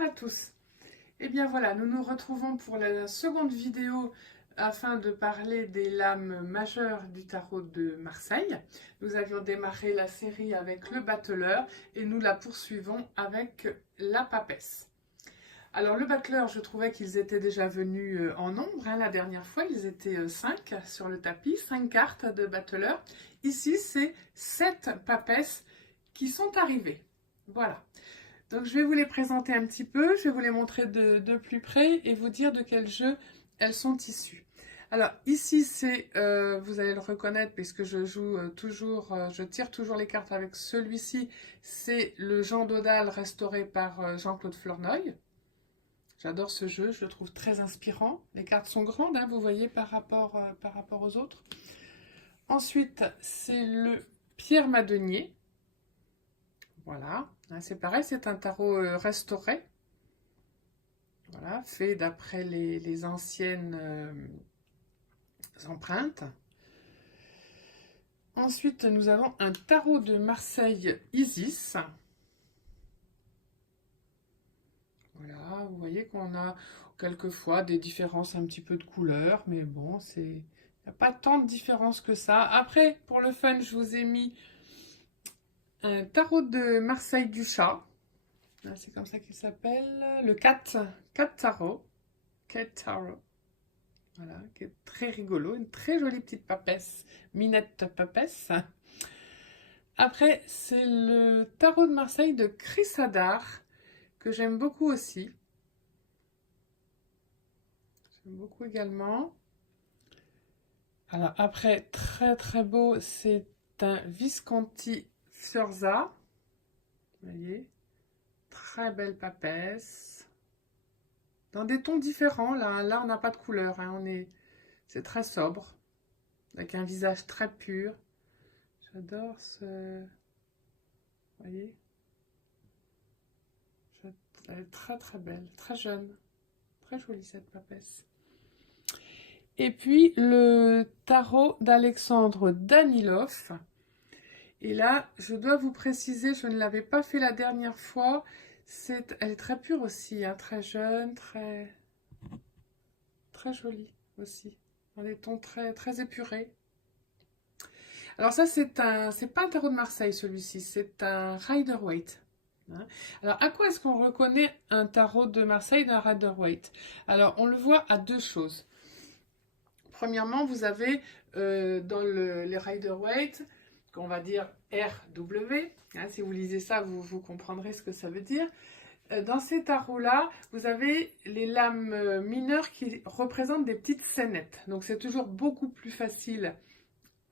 Bonjour à tous. Et bien voilà, nous nous retrouvons pour la seconde vidéo afin de parler des lames majeures du tarot de Marseille. Nous avions démarré la série avec le battleur et nous la poursuivons avec la papesse. Alors le battleur, je trouvais qu'ils étaient déjà venus en nombre. La dernière fois, ils étaient 5 sur le tapis, 5 cartes de battleur. Ici, c'est 7 papesses qui sont arrivées. Voilà. Donc je vais vous les présenter un petit peu, je vais vous les montrer de plus près et vous dire de quel jeu elles sont issues. Alors ici c'est, vous allez le reconnaître puisque je joue toujours, je tire toujours les cartes avec celui-ci, c'est le Jean Dodal restauré par Jean-Claude Flornoy. J'adore ce jeu, je le trouve très inspirant. Les cartes sont grandes, hein, vous voyez, par rapport aux autres. Ensuite c'est le Pierre Madenier. Voilà, c'est pareil, c'est un tarot restauré. Voilà, fait d'après les anciennes empreintes. Ensuite, nous avons un tarot de Marseille Isis. Voilà, vous voyez qu'on a quelquefois des différences un petit peu de couleur, mais bon, il n'y a pas tant de différence que ça. Après, pour le fun, je vous ai mis un tarot de Marseille du chat. C'est comme ça qu'il s'appelle. Le Cat Tarot. Cat Tarot. Voilà, qui est très rigolo. Une très jolie petite papesse. Minette papesse. Après, c'est le tarot de Marseille de Chris Hadar, que j'aime beaucoup aussi. J'aime beaucoup également. Alors après, très très beau, c'est un Visconti Sforza. Vous voyez, très belle papesse. Dans des tons différents, là on n'a pas de couleur, hein. C'est très sobre, avec un visage très pur. J'adore ce... Vous voyez, elle est très très belle, très jeune, très jolie cette papesse. Et puis le tarot d'Alexandre Danilov. Et là, je dois vous préciser, je ne l'avais pas fait la dernière fois, elle est très pure aussi, hein, très jeune, très jolie aussi, dans des tons très, très épurés. Alors ça, c'est pas un tarot de Marseille celui-ci, c'est un Rider-Waite. Alors, à quoi est-ce qu'on reconnaît un tarot de Marseille d'un Rider-Waite? Alors, on le voit à deux choses. Premièrement, vous avez dans les Rider-Waite, qu'on va dire RW, si vous lisez ça, vous comprendrez ce que ça veut dire. Dans ces tarots-là, vous avez les lames mineures qui représentent des petites scénettes. Donc, c'est toujours beaucoup plus facile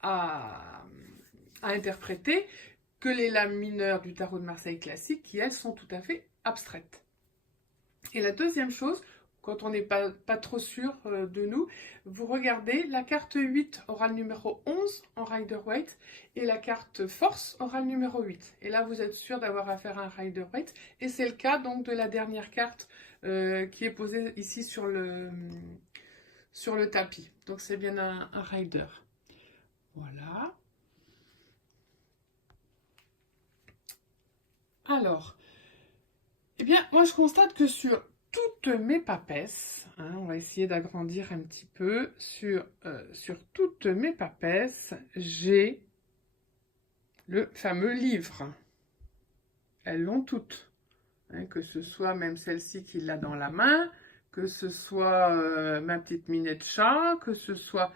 à interpréter que les lames mineures du tarot de Marseille classique qui, elles, sont tout à fait abstraites. Et la deuxième chose, quand on n'est pas trop sûr de nous, vous regardez, la carte 8 aura le numéro 11 en Rider-Waite et la carte Force aura le numéro 8. Et là, vous êtes sûr d'avoir affaire à un Rider-Waite. Et c'est le cas donc de la dernière carte qui est posée ici sur le tapis. Donc c'est bien un Rider. Voilà. Alors, eh bien, moi je constate que sur toutes mes papesses, on va essayer d'agrandir un petit peu, sur toutes mes papesses, j'ai le fameux livre. Elles l'ont toutes. Que ce soit même celle-ci qui l'a dans la main, que ce soit ma petite minette chat, que ce soit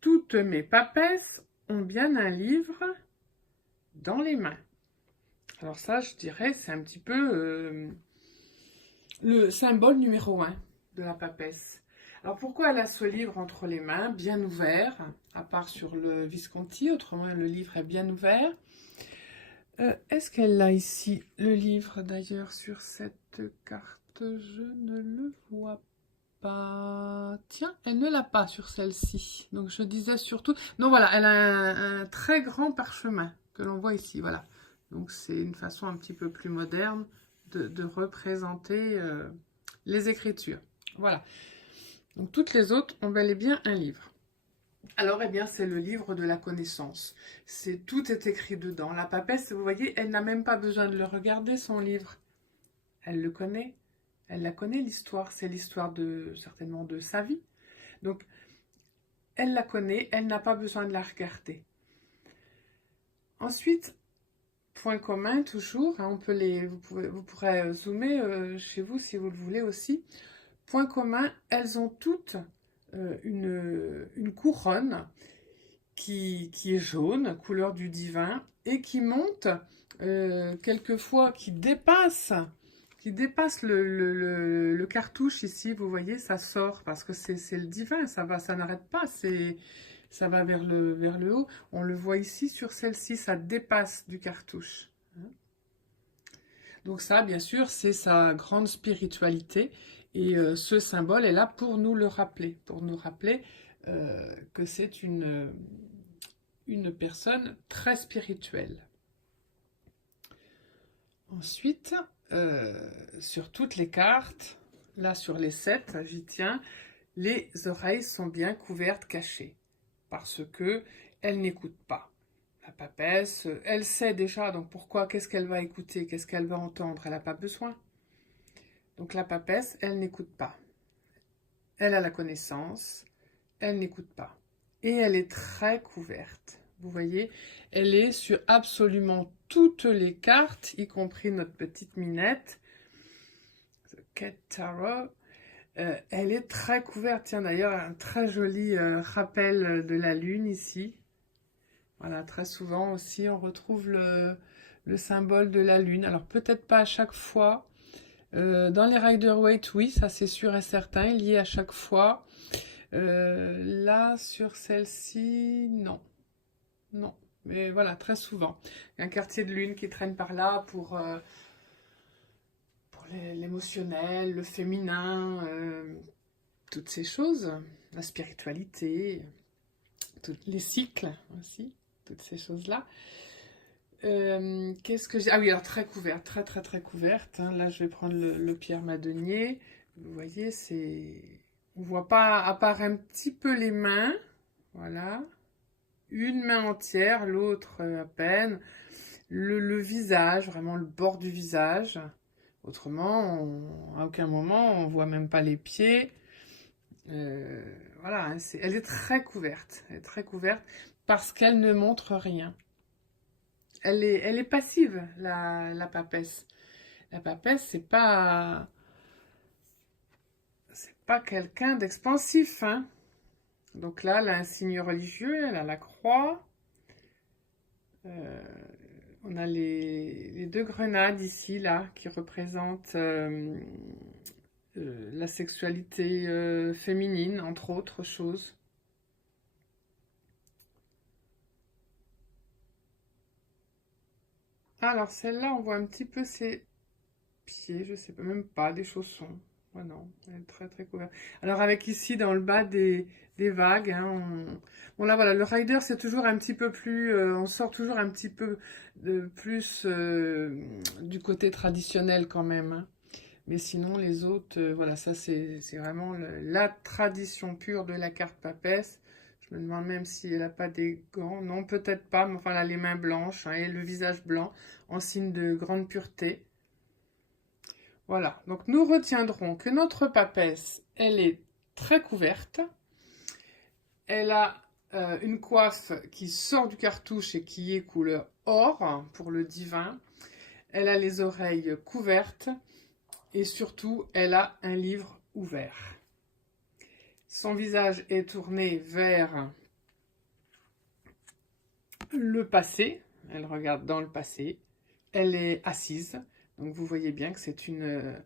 toutes mes papesses ont bien un livre dans les mains. Alors ça, je dirais, c'est un petit peu le symbole numéro 1 de la papesse. Alors pourquoi elle a ce livre entre les mains, bien ouvert, à part sur le Visconti, autrement le livre est bien ouvert. Est-ce qu'elle l'a ici, le livre d'ailleurs, sur cette carte? Je ne le vois pas. Tiens, elle ne l'a pas sur celle-ci. Donc je disais surtout... Non, voilà, elle a un très grand parchemin que l'on voit ici, voilà. Donc c'est une façon un petit peu plus moderne de représenter les écritures. Voilà. Donc toutes les autres ont bel et bien un livre. Alors, eh bien, c'est le livre de la connaissance. Tout est écrit dedans. La papesse, vous voyez, elle n'a même pas besoin de le regarder, son livre. Elle le connaît. Elle la connaît, l'histoire. C'est l'histoire certainement de sa vie. Donc, elle la connaît, elle n'a pas besoin de la regarder. Ensuite, point commun toujours, hein, vous pourrez zoomer chez vous si vous le voulez aussi. Point commun, elles ont toutes une couronne qui est jaune, couleur du divin, et qui monte quelquefois, qui dépasse le cartouche ici, vous voyez, ça sort, parce que c'est le divin, ça n'arrête pas, ça va vers le haut. On le voit ici sur celle-ci, ça dépasse du cartouche. Donc ça, bien sûr, c'est sa grande spiritualité. Et ce symbole est là pour nous le rappeler, que c'est une personne très spirituelle. Ensuite, sur toutes les cartes, là sur les 7, j'y tiens, les oreilles sont bien couvertes, cachées, parce que elle n'écoute pas. La papesse, elle sait déjà, donc pourquoi, qu'est-ce qu'elle va écouter, qu'est-ce qu'elle va entendre, elle n'a pas besoin. Donc la papesse, elle n'écoute pas. Elle a la connaissance, elle n'écoute pas. Et elle est très couverte. Vous voyez, elle est sur absolument toutes les cartes, y compris notre petite minette. The Cat Tarot. Elle est très couverte. Tiens, d'ailleurs, un très joli rappel de la lune ici. Voilà, très souvent aussi, on retrouve le symbole de la lune. Alors, peut-être pas à chaque fois. Dans les Rider-Waite, oui, ça c'est sûr et certain, il y est à chaque fois. Là, sur celle-ci, non. Non, mais voilà, très souvent. Il y a un quartier de lune qui traîne par là pour l'émotionnel, le féminin, toutes ces choses, la spiritualité, tous les cycles aussi, toutes ces choses-là. Qu'est-ce que j'ai? Ah oui, alors très couverte, très très très couverte. Hein. Là, je vais prendre le Pierre Madonier. Vous voyez, on voit pas, à part un petit peu les mains. Voilà. Une main entière, l'autre à peine. Le visage, vraiment le bord du visage. Autrement, à aucun moment, on voit même pas les pieds. Voilà, hein, elle est très couverte. Elle est très couverte parce qu'elle ne montre rien. Elle est passive, la papesse. La papesse, c'est pas quelqu'un d'expansif, hein. Donc là, elle a un signe religieux, elle a la croix. On a les deux grenades ici, là, qui représentent la sexualité féminine, entre autres choses. Alors, celle-là, on voit un petit peu ses pieds, je sais pas, même pas, des chaussons. Oh non, elle est très très couverte. Alors, avec ici, dans le bas des vagues, hein, bon là, voilà, le rider, c'est toujours un petit peu plus... on sort toujours un petit peu plus du côté traditionnel quand même, hein. Mais sinon, les autres, voilà, ça c'est vraiment la tradition pure de la carte papesse. Je me demande même si elle n'a pas des gants. Non, peut-être pas, mais enfin, elle a les mains blanches, hein, et le visage blanc, en signe de grande pureté. Voilà, donc nous retiendrons que notre papesse, elle est très couverte. Elle a une coiffe qui sort du cartouche et qui est couleur or pour le divin. Elle a les oreilles couvertes. Et surtout, elle a un livre ouvert. Son visage est tourné vers le passé. Elle regarde dans le passé. Elle est assise. Donc vous voyez bien que c'est une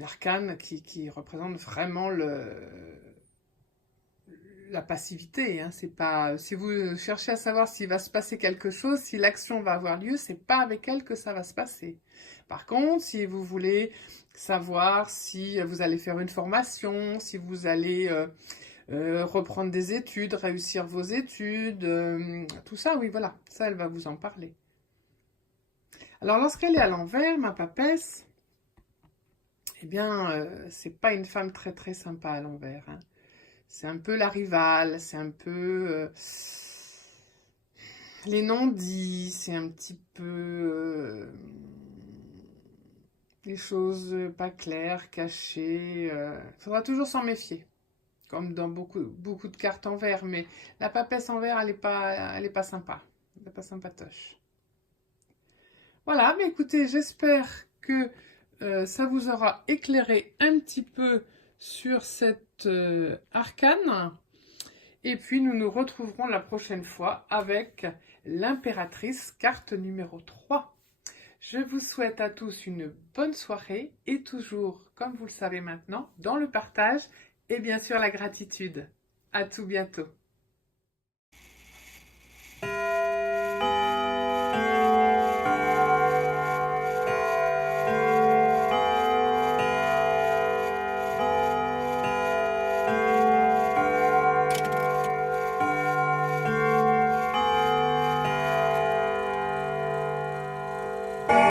arcane qui représente vraiment la passivité. Hein. C'est pas, si vous cherchez à savoir s'il va se passer quelque chose, si l'action va avoir lieu, c'est pas avec elle que ça va se passer. Par contre, si vous voulez savoir si vous allez faire une formation, si vous allez reprendre des études, réussir vos études, tout ça, oui, voilà, ça, elle va vous en parler. Alors, lorsqu'elle est à l'envers, ma papesse, eh bien, c'est pas une femme très très sympa à l'envers. Hein. C'est un peu la rivale, c'est un peu les non-dits, c'est un petit peu des choses pas claires, cachées. Il faudra toujours s'en méfier, comme dans beaucoup de cartes en verre. Mais la papesse en verre, elle est pas sympa. Elle est pas sympatoche. Voilà, mais écoutez, j'espère que ça vous aura éclairé un petit peu sur cette arcane. Et puis nous nous retrouverons la prochaine fois avec l'impératrice, carte numéro 3. Je vous souhaite à tous une bonne soirée et toujours, comme vous le savez maintenant, dans le partage et bien sûr la gratitude. À tout bientôt.